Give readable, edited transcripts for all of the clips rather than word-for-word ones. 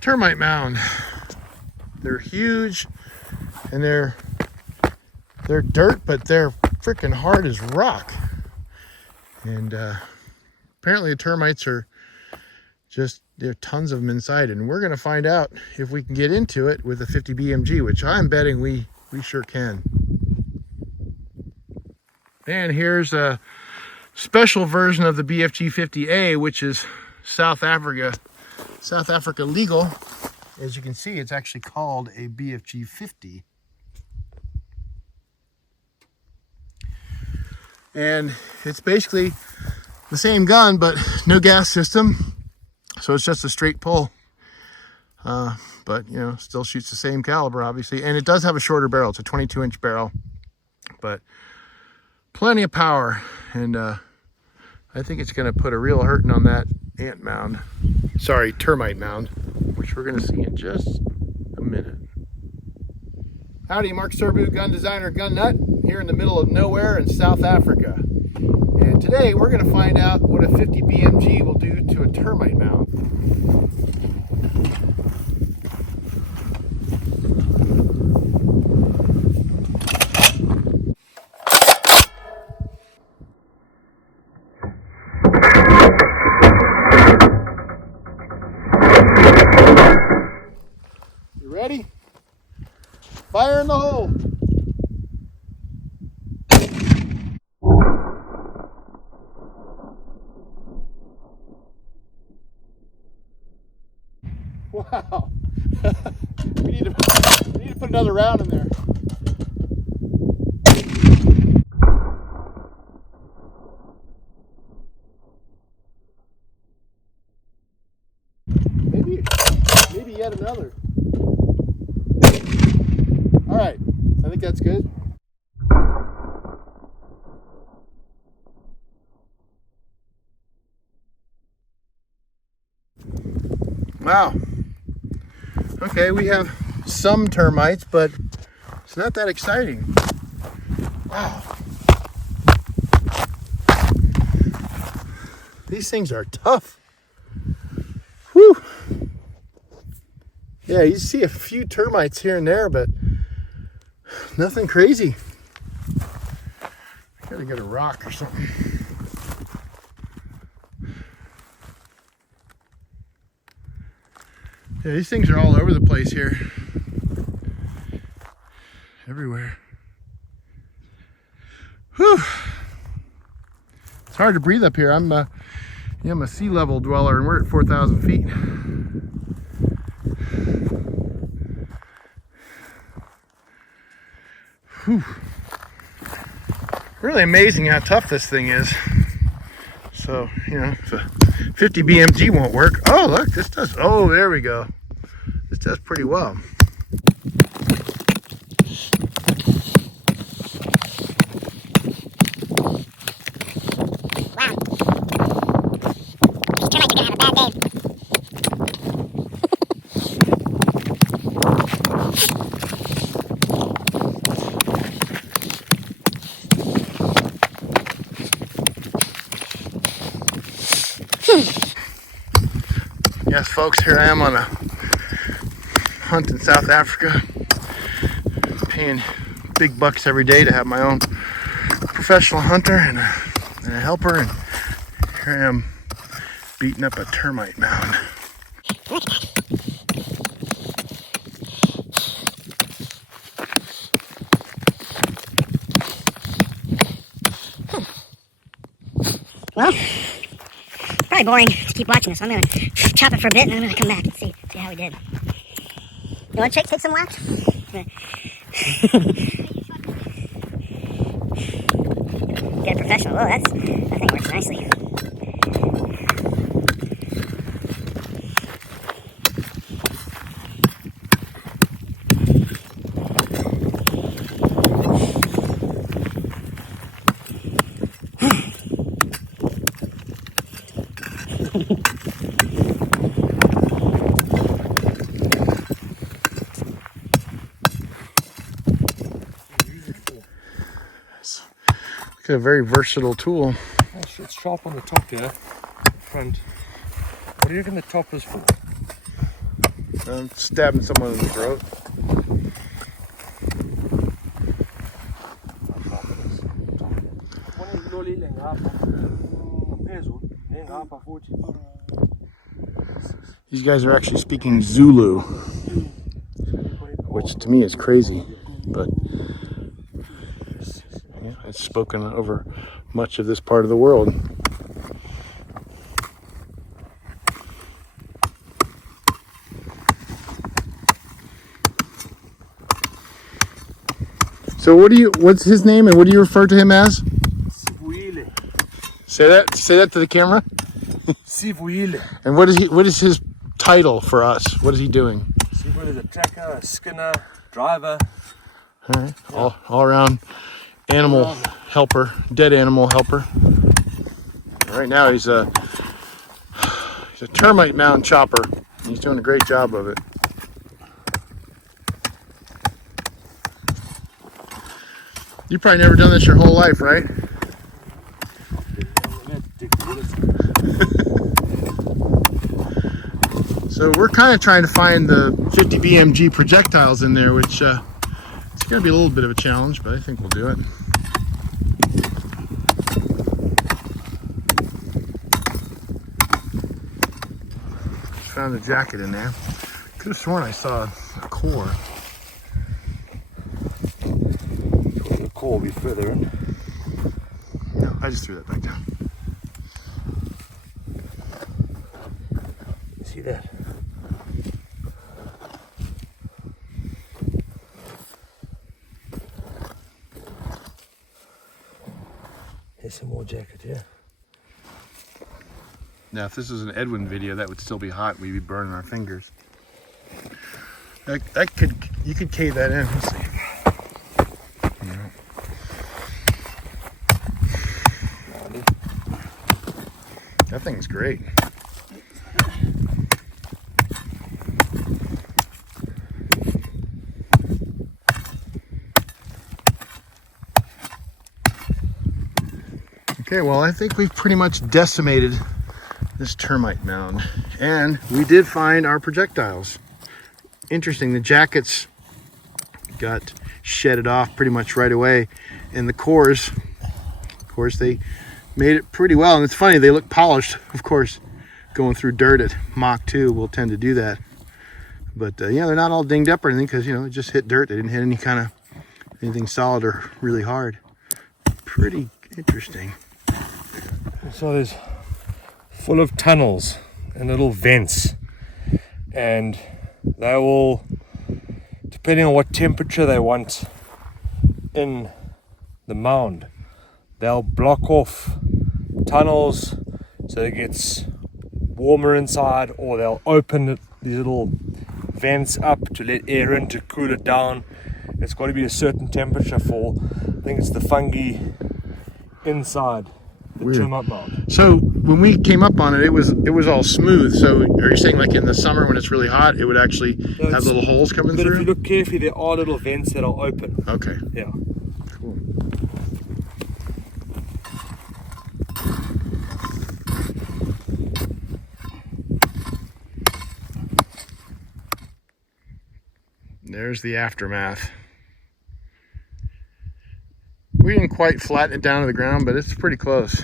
termite mound. They're huge and they're dirt, but they're freaking hard as rock. And apparently the termites are just, there are tons of them inside, and we're going to find out if we can get into it with a 50 BMG, which I'm betting we sure can. And here's a special version of the BFG 50A, which is South Africa legal. As you can see, it's actually called a BFG 50. And it's basically the same gun, but no gas system. So it's just a straight pull. But, you know, still shoots the same caliber, obviously. And it does have a shorter barrel. It's a 22-inch barrel. But plenty of power. And I think it's going to put a real hurting on that ant mound. Sorry, termite mound, which we're going to see in just a minute. Howdy, Mark Sorbu, gun designer, gun nut, here in the middle of nowhere in South Africa. And today we're going to find out what a 50 BMG will do to a termite mound. You ready? Fire in the hole. Wow. we need to put another round in there. Maybe yet another. All right, I think that's good. Wow. Okay, we have some termites, but it's not that exciting. Wow. These things are tough. Whew. Yeah, you see a few termites here and there, but nothing crazy. I gotta get a rock or something. Yeah, these things are all over the place here. Everywhere. Whew. It's hard to breathe up here. I'm a sea level dweller and we're at 4,000 feet. Whew. Really amazing how tough this thing is. So, you know, if a 50 BMG won't work. Oh, look, this does. Oh, there we go. This does pretty well. Wow. These termites are gonna have a bad day. Yes, folks, here I am on a hunt in South Africa, paying big bucks every day to have my own professional hunter and a helper, and here I am beating up a termite mound. Well, probably boring to keep watching this. I'm gonna chop it for a bit and then I'm gonna come back and see how we did. You wanna take some wax? Get a professional. Oh, that thing works nicely. It's a very versatile tool. It's sharp on the top here, front. What do you reckon the top is for? Stabbing someone in the throat. These guys are actually speaking Zulu, which to me is crazy, but yeah, it's spoken over much of this part of the world. So what's his name and what do you refer to him as? Say that to the camera. And what is his title for us? What is he doing? Sivuile is a tracker, a skinner, driver. All right, yeah. all around animal helper, dead animal helper. Right now he's a termite mound chopper. He's doing a great job of it. You've probably never done this your whole life, right? So we're kind of trying to find the 50 BMG projectiles in there, which it's going to be a little bit of a challenge, but I think we'll do it. Found a jacket in there. Could have sworn I saw a core. The core will be further in. No, I just threw that back down. See that? Here's some more jacket here. Now, if this was an Edwin video, that would still be hot. We'd be burning our fingers. You could cave that in. Let's see. That thing's great. Okay, well, I think we've pretty much decimated this termite mound, and we did find our projectiles. Interesting, the jackets got shedded off pretty much right away, and the cores, of course, they made it pretty well. And it's funny, they look polished. Of course, going through dirt at Mach 2 will tend to do that, but yeah, they're not all dinged up or anything, because it just hit dirt. They didn't hit anything solid or really hard. Pretty interesting. So there's full of tunnels and little vents, and they will, depending on what temperature they want in the mound, they'll block off tunnels so it gets warmer inside, or they'll open these little vents up to let air in to cool it down. It's got to be a certain temperature for, I think it's the fungi inside the termite mound. So when we came up on it, it was all smooth. So are you saying like in the summer when it's really hot, it would actually have little holes coming through? But if you look carefully, there are little vents that are open. Okay. Yeah. Cool. There's the aftermath. We didn't quite flatten it down to the ground, but it's pretty close.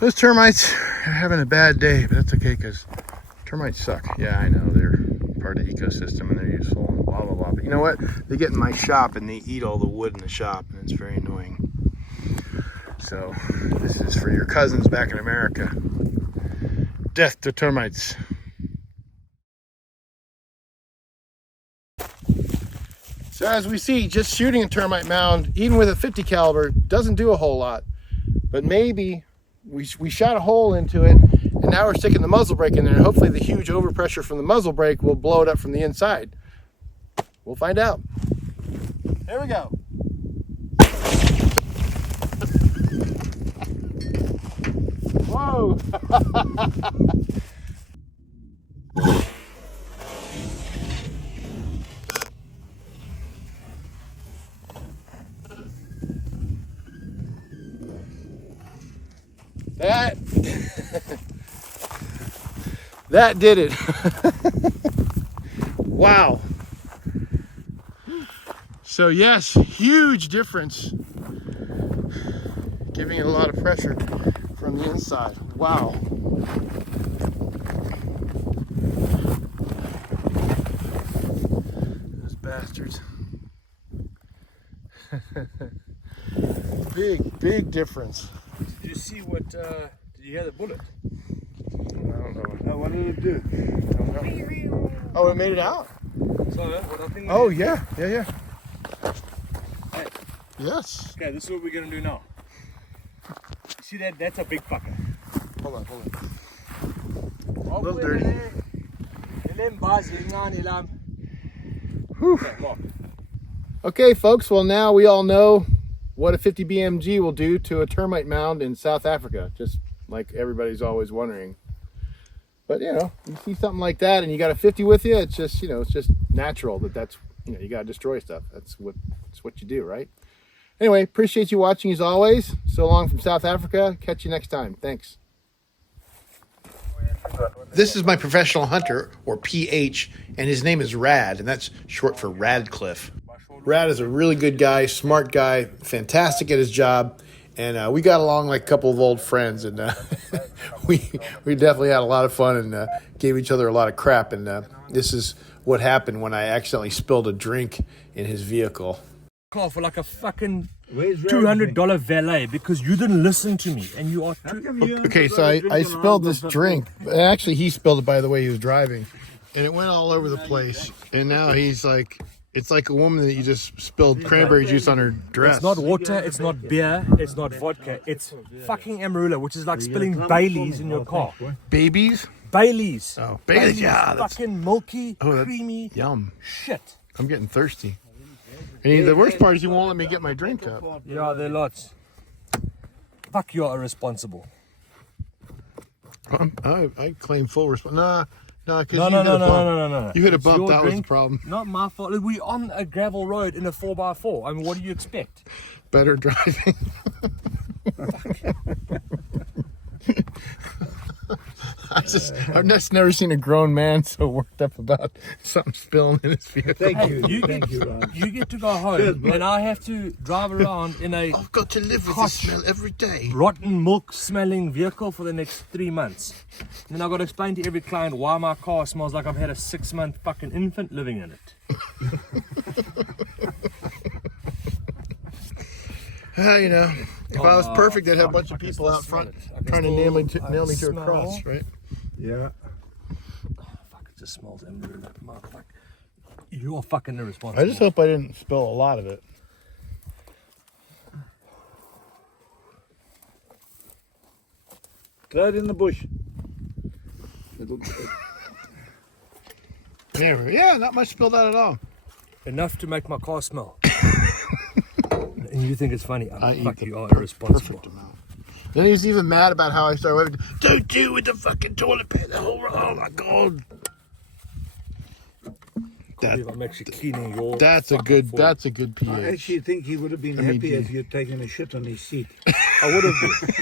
Those termites are having a bad day, but that's okay because termites suck. Yeah, I know, they're part of the ecosystem and they're useful and blah, blah, blah. But you know what? They get in my shop and they eat all the wood in the shop, and it's very annoying. So this is for your cousins back in America. Death to termites. So as we see, just shooting a termite mound, even with a 50 caliber, doesn't do a whole lot. But maybe we shot a hole into it, and now we're sticking the muzzle brake in there, and hopefully the huge overpressure from the muzzle brake will blow it up from the inside. We'll find out. Here we go. Whoa! That did it. Wow. So yes, huge difference. Giving it a lot of pressure from the inside. Wow. Those bastards. Big difference. Did you see what, did you hear the bullet? I don't know. What did it do? Oh, it made it out? So, what I think Oh, yeah. Hey. Yes. Okay, this is what we're going to do now. See that? That's a big fucker. Hold on. A little dirty. Whew. Okay, Mark. Okay, folks. Well, now we all know what a 50 BMG will do to a termite mound in South Africa, just like everybody's always wondering. But, you know, you see something like that and you got a 50 with you, it's just, you know, it's just natural that's, you know, you got to destroy stuff. That's what you do, right? Anyway, appreciate you watching as always. So long from South Africa. Catch you next time. Thanks. This is my professional hunter, or PH, and his name is Rad, and that's short for Radcliffe. Rad is a really good guy, smart guy, fantastic at his job, and we got along like a couple of old friends, and we definitely had a lot of fun and gave each other a lot of crap, and this is what happened when I accidentally spilled a drink in his vehicle. Car for like a fucking $200 valet because you didn't listen to me and you are too... Okay, so I spilled this drink. Actually, he spilled it, by the way, he was driving. And it went all over the place. And now he's like, it's like a woman that you just spilled cranberry juice on her dress. It's not water, it's not beer, it's not vodka, it's fucking Amarula, which is like spilling Baileys in your car. Babies? Baileys. Oh, Baileys, yeah. That's fucking milky, creamy yum. shit. I'm getting thirsty. And the worst part is he won't let me get my drink up. Yeah, there are lots. Fuck, you are irresponsible. I claim full responsibility. No, because No. You hit a It's bump, your that was the drink, problem. Not my fault. We're on a gravel road in a 4x4. I mean, what do you expect? Better driving. I've just never seen a grown man so worked up about something spilling in his vehicle. Thank you. You get to go home, and I have to drive around in a I've got to live with this smell every day. rotten milk smelling vehicle for the next 3 months. And then I've got to explain to every client why my car smells like I've had a 6-month fucking infant living in it. You know, if I was perfect, I'd have a bunch of people out front trying to nail me to a cross, right? Yeah. Fuck, it just smells Amarula. Motherfucker. You are fucking irresponsible. I just hope I didn't spill a lot of it. Throw it in the bush. Yeah, not much spilled out at all. Enough to make my car smell. And you think it's funny? Fuck, you are irresponsible. Perfect amount. Then he was even mad about how I started waving. Don't do with the fucking toilet paper. The whole, oh my god. I'm actually cleaning your. That's a good pH. I actually think he would have been happy if you'd taken a shit on his seat. I would have been.